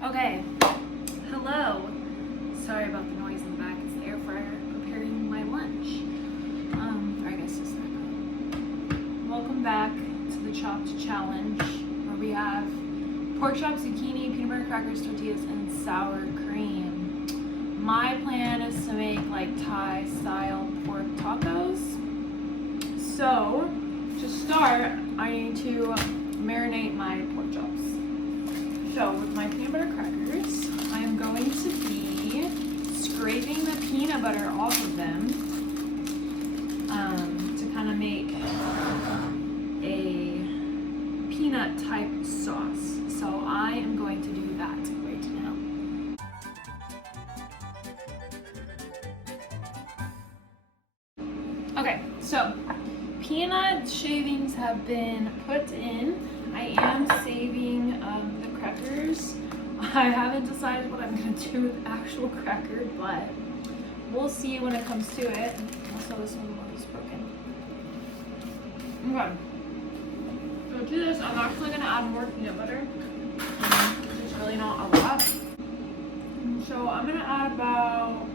Okay, hello. Sorry about the noise in the back. It's the air fryer preparing my lunch. Or I guess it's not. Welcome back to the Chopped Challenge, where we have pork chops, zucchini, peanut butter crackers, tortillas, and sour cream. My plan is to make like Thai-style pork tacos. So, to start, I need to marinate my pork chops. So with my peanut butter crackers, I am going to be scraping the peanut butter off of them to kind of make a peanut type sauce. So I am going to do that right now. Okay, so peanut shavings have been put in. I am saving the crackers. I haven't decided what I'm going to do with the actual cracker, but we'll see when it comes to it. Also, this one was broken. Okay. So to this, I'm actually going to add more peanut butter. It's really not a lot. So I'm going to add about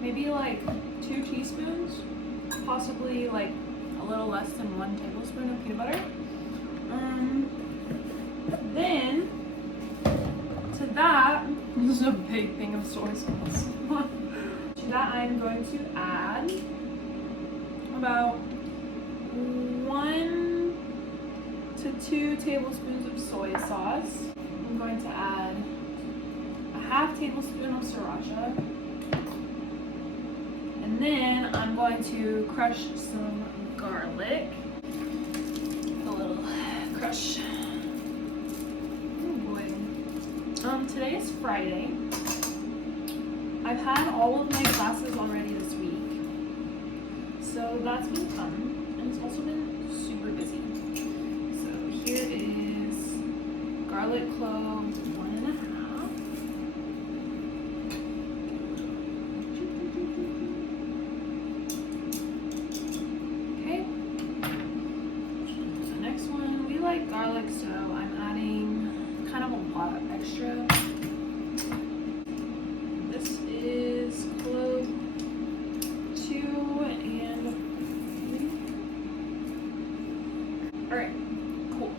maybe like 2 teaspoons, possibly like a little less than 1 tablespoon of peanut butter. Then to that, this is a big thing of soy sauce. To that, I'm going to add about 1 to 2 tablespoons of soy sauce. I'm going to add a ½ tablespoon of sriracha. And then I'm going to crush some garlic. A little crush. Today is Friday. I've had all of my classes already this week, so that's been fun, and it's also been super busy. So here is garlic cloves, 1½. Okay. The next one, we like garlic, so I'm adding kind of a lot of extra. This is clove 2 and 3. All right, cool.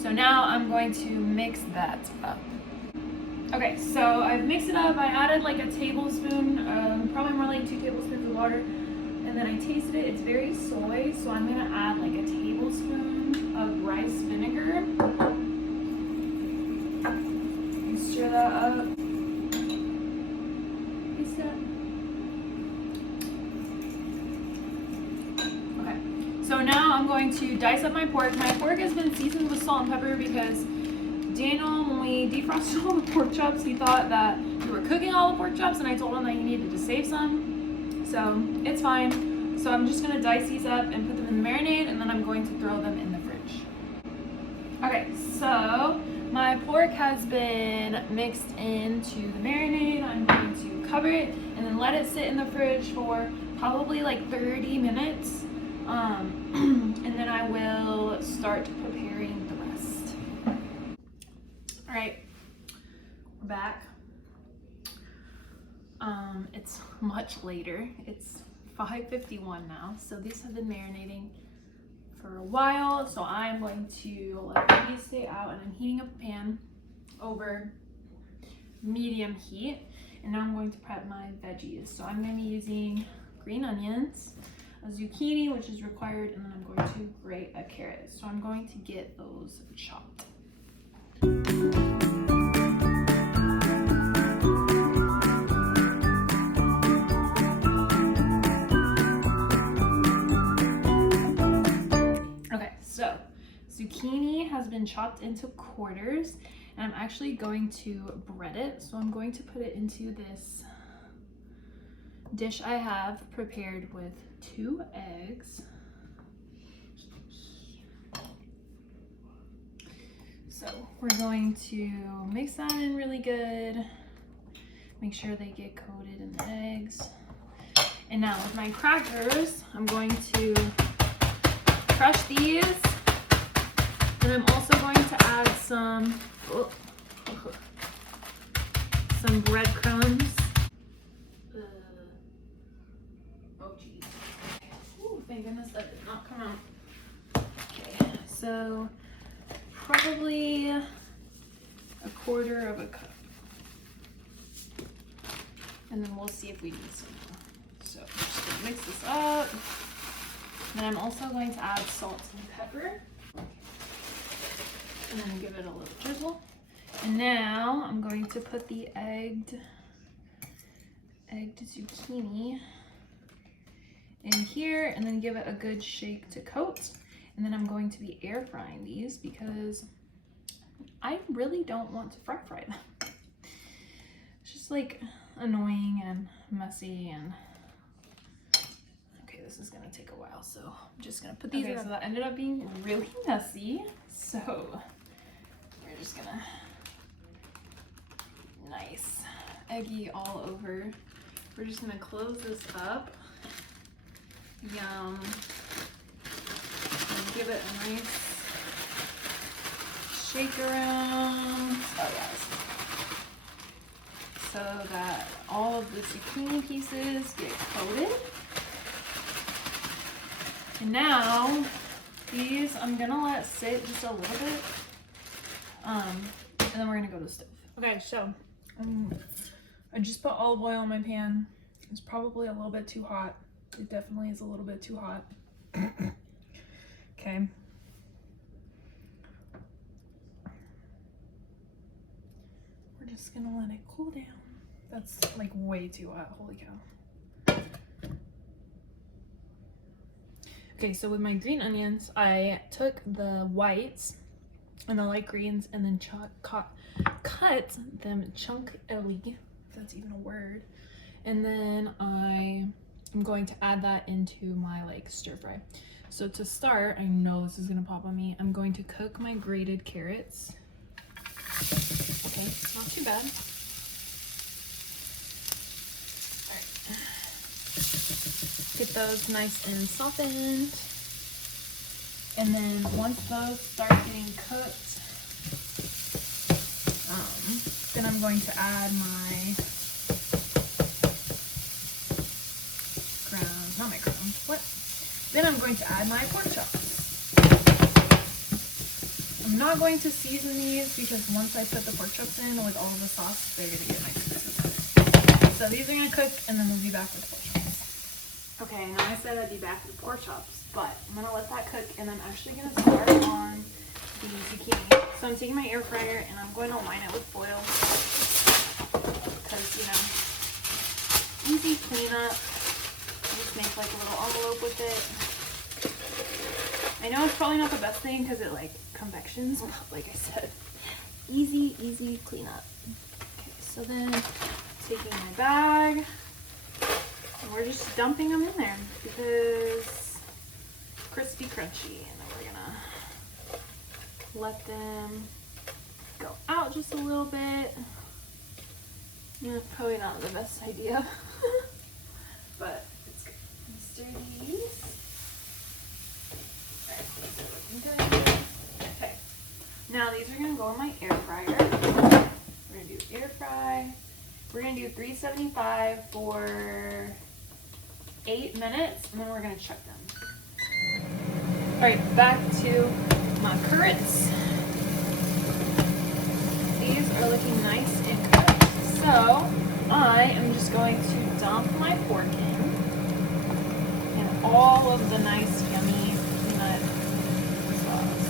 So now I'm going to mix that up. Okay, so I've mixed it up. I added like a tablespoon, probably more like 2 tablespoons of water, and then I tasted it. It's very soy, so I'm gonna add like a tablespoon of rice vinegar. Stir that up. Taste it. Okay. So now I'm going to dice up my pork. My pork has been seasoned with salt and pepper because Daniel, when we defrosted all the pork chops, he thought that we were cooking all the pork chops, and I told him that he needed to save some. So it's fine. So I'm just gonna dice these up and put them in the marinade, and then I'm going to throw them in the fridge. Okay, so my pork has been mixed into the marinade. I'm going to cover it and then let it sit in the fridge for probably like 30 minutes. And then I will start preparing the rest. All right, we're back. It's much later. It's 5:51 now. So these have been marinating for a while, so I'm going to let these stay out, and I'm heating up a pan over medium heat, and now I'm going to prep my veggies. So I'm going to be using green onions, a zucchini, which is required, and then I'm going to grate a carrot. So I'm going to get those chopped. Zucchini has been chopped into quarters, and I'm actually going to bread it. So I'm going to put it into this dish I have prepared with 2 eggs. So we're going to mix that in really good. Make sure they get coated in the eggs. And now with my crackers, I'm going to crush these. And I'm also going to add some some breadcrumbs. Oh geez. Ooh, thank goodness that did not come out. Okay, so probably a quarter of a cup. And then we'll see if we need some more. So I'm just gonna mix this up. Then I'm also going to add salt and pepper. And then give it a little drizzle. And now I'm going to put the egged zucchini in here and then give it a good shake to coat. And then I'm going to be air frying these because I really don't want to fry them. It's just like annoying and messy and okay, this is gonna take a while, so I'm just gonna put these in. So that ended up being really messy. So we're just gonna nice eggy all over. We're just gonna close this up. Yum. And give it a nice shake around. Oh yes. So that all of the zucchini pieces get coated. And now these I'm gonna let sit just a little bit. And then we're gonna go to the stove. Okay, so I just put olive oil in my pan. It's probably a little bit too hot. It definitely is a little bit too hot. Okay. We're just gonna let it cool down. That's like way too hot, holy cow. Okay, so with my green onions, I took the whites and the light greens and then cut them chunkily, if that's even a word. And then I am going to add that into my like stir fry. So to start, I know this is gonna pop on me, I'm going to cook my grated carrots. Okay, it's not too bad. All right. Get those nice and softened. And then once those start getting cooked, then I'm going to add my Then I'm going to add my pork chops. I'm not going to season these because once I put the pork chops in with all of the sauce, they're gonna get nice and seasoned. So these are gonna cook and then we'll be back with the pork chops. Okay, now I said I'd be back with the pork chops, but I'm gonna let that cook and I'm actually gonna start on the zucchini. So I'm taking my air fryer and I'm going to line it with foil because, you know, easy cleanup. Just make like a little envelope with it. I know it's probably not the best thing because it like convections, but like I said, easy cleanup. Okay, so then taking my bag and we're just dumping them in there because crispy crunchy, and then we're gonna let them go out just a little bit. Yeah, probably not the best idea, but it's good. Stir these. Alright, these are looking good. Okay. Now these are gonna go in my air fryer. We're gonna do air fry. We're gonna do 375 for 8 minutes, and then we're gonna check them. Alright, back to my carrots. These are looking nice and cooked. So I am just going to dump my pork in. All of the nice yummy peanut sauce.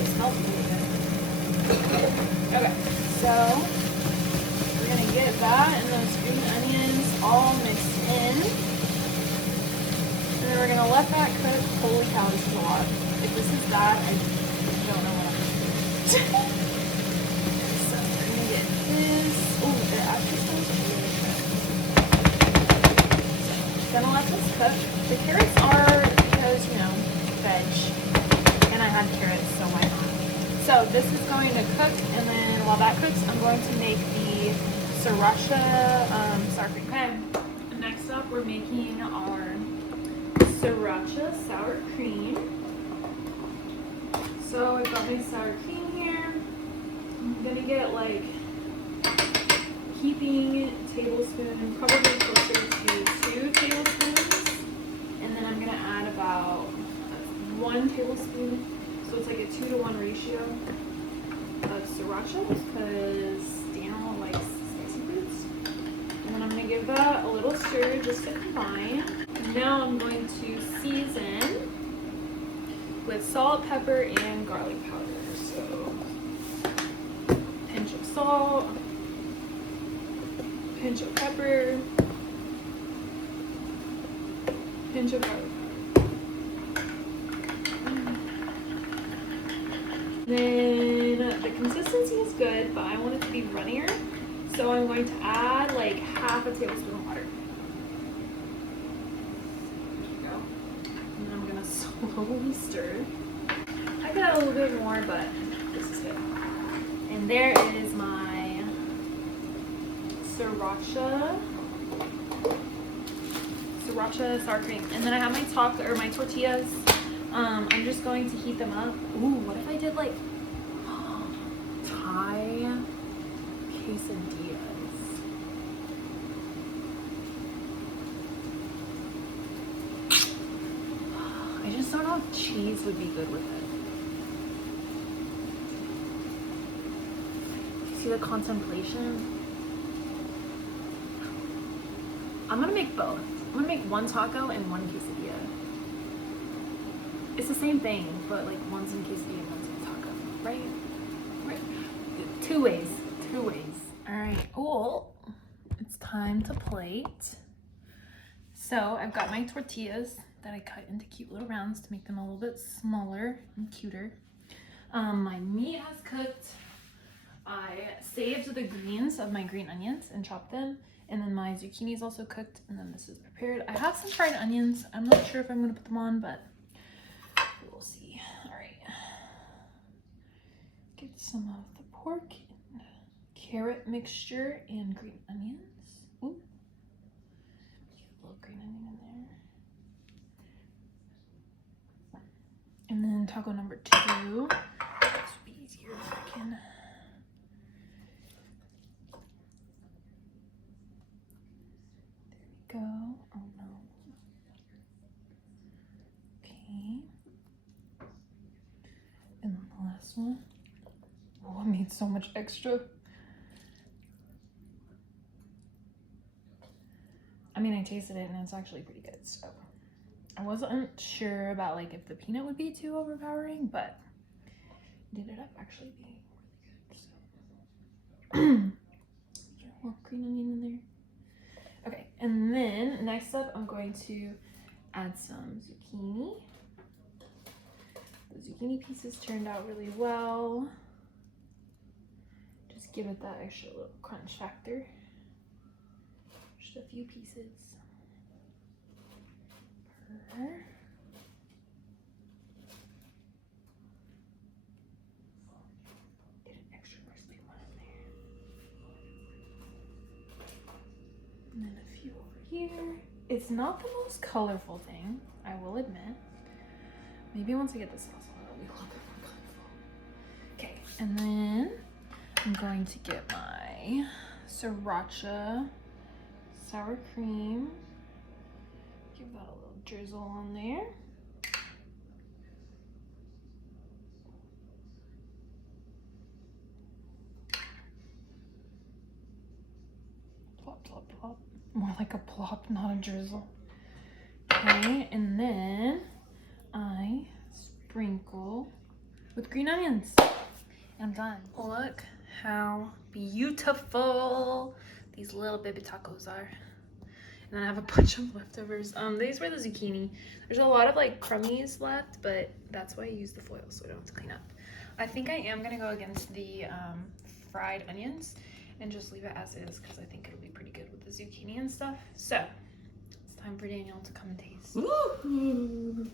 It smells really good. Okay, so we're gonna get that and those green onions all mixed in. And then we're gonna let that cook. Holy cow, this is a lot. If this is bad, I don't know what I'm doing. So we're gonna get this. Oh, it actually smells really good. Gonna let this cook. The carrots are because, you know, veg, and I had carrots, so why not? So this is going to cook, and then while that cooks, I'm going to make the sriracha sour cream. Okay. Next up, we're making our sriracha sour cream. So I've got my sour cream here. gonna get like heaping tablespoon, probably closer to 2 tablespoons. And then I'm gonna add about 1 tablespoon. So it's like a 2-to-1 ratio of sriracha because Daniel likes spicy foods. And then I'm gonna give that a little stir just to combine. Now I'm going to season with salt, pepper, and garlic powder. So pinch of salt, pinch of pepper, pinch of garlic powder. Then the consistency is good, but I want it to be runnier. So I'm going to add like half a tablespoon of water. There you go. And then I'm gonna slowly stir. I could add a little bit more, but this is good. And there is my sriracha sour cream. And then I have my tortillas. I'm just going to heat them up. Ooh, what if I did like Thai quesadillas? I just don't know if cheese would be good with it. See the contemplation? I'm gonna make both. I'm gonna make 1 taco and 1 quesadilla. It's the same thing, but like one's in quesadilla and one's in taco, right? Right. 2 ways. 2 ways. All right. Oh, it's time to plate. So I've got my tortillas that I cut into cute little rounds to make them a little bit smaller and cuter. My meat has cooked. I saved the greens of my green onions and chopped them. And then my zucchini is also cooked. And then this is prepared. I have some fried onions. I'm not sure if I'm gonna put them on, but we'll see. All right. Get some of the pork and carrot mixture and green onions. Ooh. Get a little green onion in there. And then taco number 2. This would be easier if I can. There we go. Oh no. Okay. And then the last one. Oh, I made so much extra. I mean, I tasted it and it's actually pretty good, so. I wasn't sure about like if the peanut would be too overpowering, but it ended up actually being really good, so. Get a little green onion in there. Okay, and then next up, I'm going to add some zucchini. The zucchini pieces turned out really well. Just give it that extra little crunch factor. Just a few pieces. Get an extra crispy one in there. And then a few over here. It's not the most colorful thing, I will admit. Maybe once I get the sauce on, it'll be a little bit more colorful. Okay, and then I'm going to get my sriracha sour cream. Give that a little drizzle on there. Plop, plop, plop. More like a plop, not a drizzle. Okay, and then I sprinkle with green onions. I'm done. Look how beautiful these little baby tacos are. And then I have a bunch of leftovers. These were the zucchini. There's a lot of like crummies left, but that's why I use the foil so I don't have to clean up. I think I am gonna go against the fried onions and just leave it as is because I think it'll be pretty good with the zucchini and stuff. So it's time for Daniel to come and taste. Woo!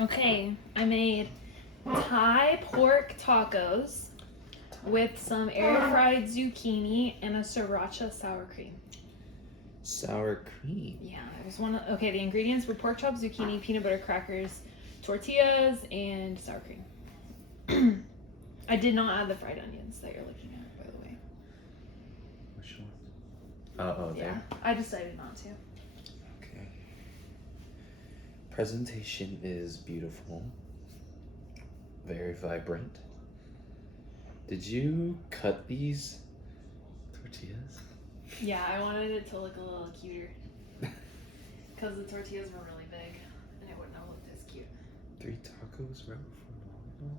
Okay, I made Thai pork tacos with some air fried zucchini and a sriracha sour cream. Sour cream? Yeah, it was one of, okay, the ingredients were pork chops, zucchini, peanut butter crackers, tortillas, and sour cream. I did not add the fried onions that you're looking at, by the way. Which one? Oh, Yeah, there. I decided not to. Okay. Presentation is beautiful. Very vibrant. Did you cut these tortillas? Yeah, I wanted it to look a little cuter. Because the tortillas were really big, and it wouldn't have looked as cute. 3 tacos right before volleyball?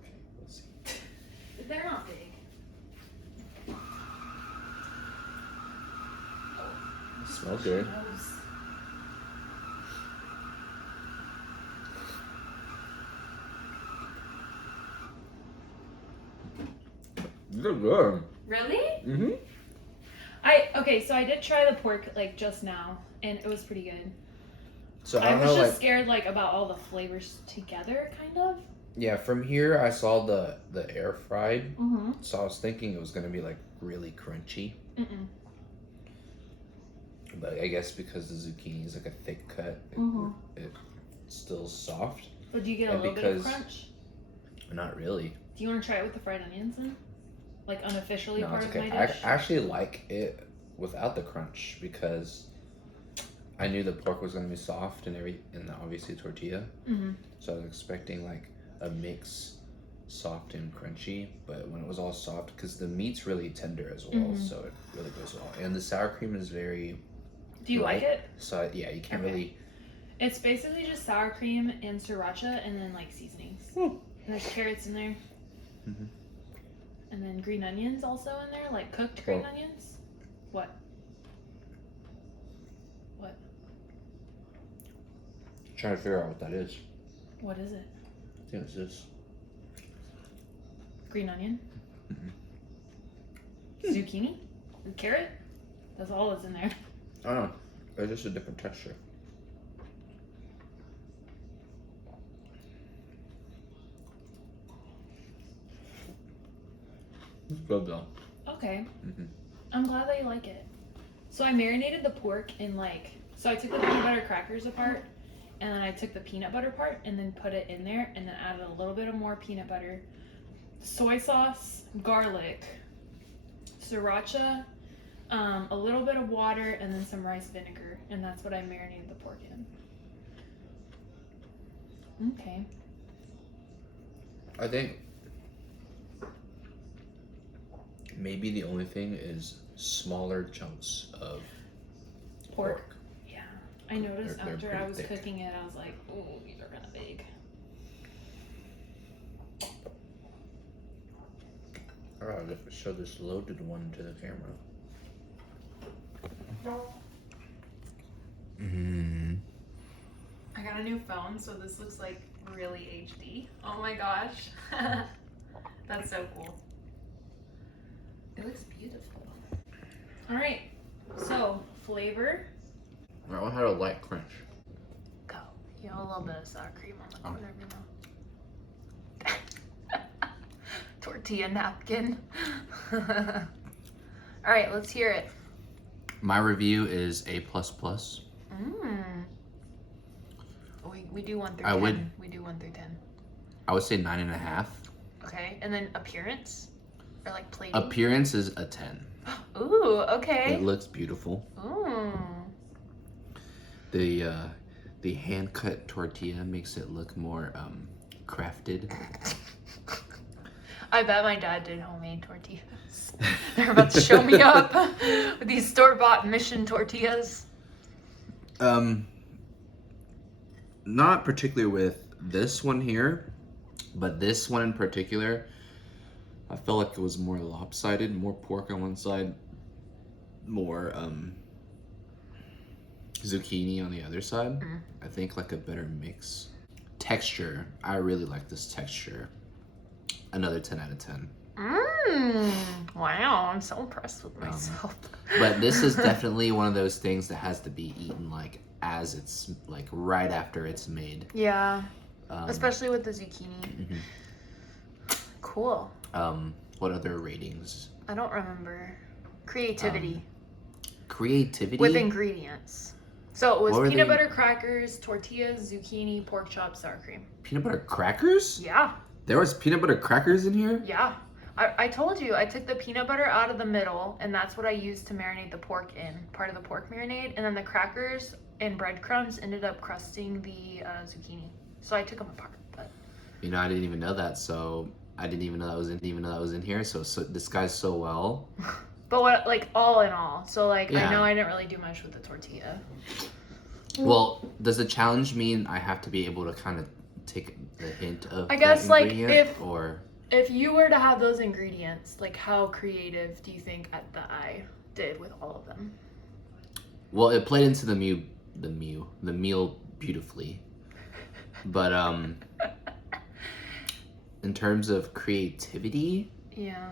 Okay, we'll see. They're not big. Smell good. They're good. Really? Mm-hmm. Okay, so I did try the pork like just now, and it was pretty good. So I I don't was know, just like, scared like about all the flavors together, kind of. yeah, from here I saw the air fried, Mm-hmm. so I was thinking it was gonna be like really crunchy. Mm-mm. But I guess because the zucchini is like a thick cut, it's still soft. But do you get a And little bit of because- crunch? Not really. Do you want to try it with the fried onions then? Like unofficially No, part it's of okay. my I dish? actually like it without the crunch because I knew the pork was gonna be soft and obviously tortilla. Mm-hmm. So I was expecting like a mix, soft and crunchy. But when it was all soft, because the meat's really tender as well, so it really goes well. And the sour cream is very Do you like light. it? So yeah, you can't Okay. really. It's basically just sour cream and sriracha and then like seasonings. Hmm. And there's carrots in there. Mhm. And then green onions also in there, like cooked green Oh. onions. What? What? Trying to figure out what that is. What is it? I think it's this. Green onion? Mhm. Zucchini? And carrot? That's all that's in there. I don't know. It's just a different texture. It's good though. Okay. Mhm. I'm glad that you like it. So I marinated the pork in so I took the peanut butter crackers apart, and then I took the peanut butter part and then put it in there, and then added a little bit of more peanut butter, soy sauce, garlic, sriracha, a little bit of water, and then some rice vinegar, and that's what I marinated the pork in. Okay. I think maybe the only thing is smaller chunks of pork. Yeah. I noticed They're after pretty I was thick. cooking it, I was like, oh, these are kind of big. Alright, let's show this loaded one to the camera. Mm. I got a new phone, so this looks like really HD. Oh my gosh. That's so cool. It looks beautiful. Alright, so flavor. That one had a light crunch. Go. You know, a little bit of sour cream on the corner of your mouth. Tortilla napkin. Alright, let's hear it. My review is A++. Mmm. We do 1 through I 10. would- We do 1 through 10. I would say 9.5. Okay, and then appearance? Or like plating? Appearance is a 10. Ooh, okay. It looks beautiful. Ooh. The hand cut tortilla makes it look more crafted. I bet my dad did homemade tortillas. They're about to show me up with these store-bought Mission tortillas. Not particularly with this one here, but this one in particular, I felt like it was more lopsided, more pork on one side, more zucchini on the other side. I think like a better mix. Texture, I really like this texture. Another 10 out of 10. Wow, I'm so impressed with myself. But this is definitely one of those things that has to be eaten like as it's like right after it's made. Yeah, especially with the zucchini. Mhm. Cool. What other ratings? I don't remember. Creativity Creativity? with ingredients. So it What was were peanut they- butter crackers, tortillas, zucchini, pork chops, sour cream. Peanut butter crackers? Yeah. There was peanut butter crackers in here? Yeah. I told you, I took the peanut butter out of the middle, and that's what I used to marinate the pork in, part of the pork marinade. And then the crackers and breadcrumbs ended up crusting the zucchini. So I took them apart. But You know, I didn't even know that, so I didn't even know that was in here. So this guy's so well. But what, like, all in all. So, like, Yeah. I know I didn't really do much with the tortilla. Well, does the challenge mean I have to be able to kind of take the hint of I guess, the like, ingredient, or If you were to have those ingredients, like, how creative do you think that I did with all of them? well, it played into the meal beautifully. But in terms of creativity, Yeah.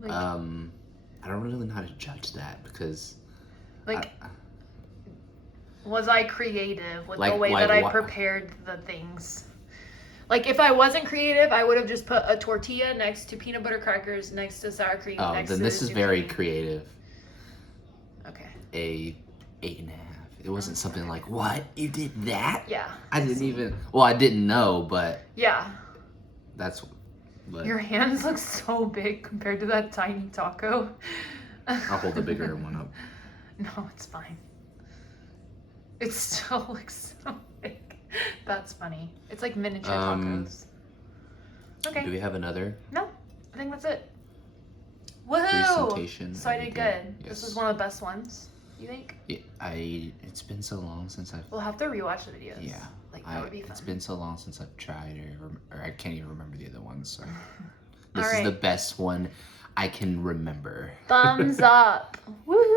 Like, I don't really know how to judge that because like was I creative with the Like- way like that I what? prepared the things? Like, if I wasn't creative, I would have just put a tortilla next to peanut butter crackers, next to sour cream, oh, next then to this is very zucchini. creative. Okay. A 8.5. It wasn't something like, what? You did that? Yeah. I didn't even. Well, I didn't know, but Yeah. that's. But Your hands look so big compared to that tiny taco. I'll hold the bigger one up. No, it's fine. It still looks so big. That's funny. It's like miniature tacos. Okay. Do we have another No, I think that's it. Woohoo! presentation? So I did good. Yes. This was one of the best ones. You think? Yeah, it's been so long since I've. We'll have to rewatch the videos. Yeah. Like, that would be fun. It's been so long since I've tried or I can't even remember the other ones. So this All is the right. best one I can remember. Thumbs up. Woohoo!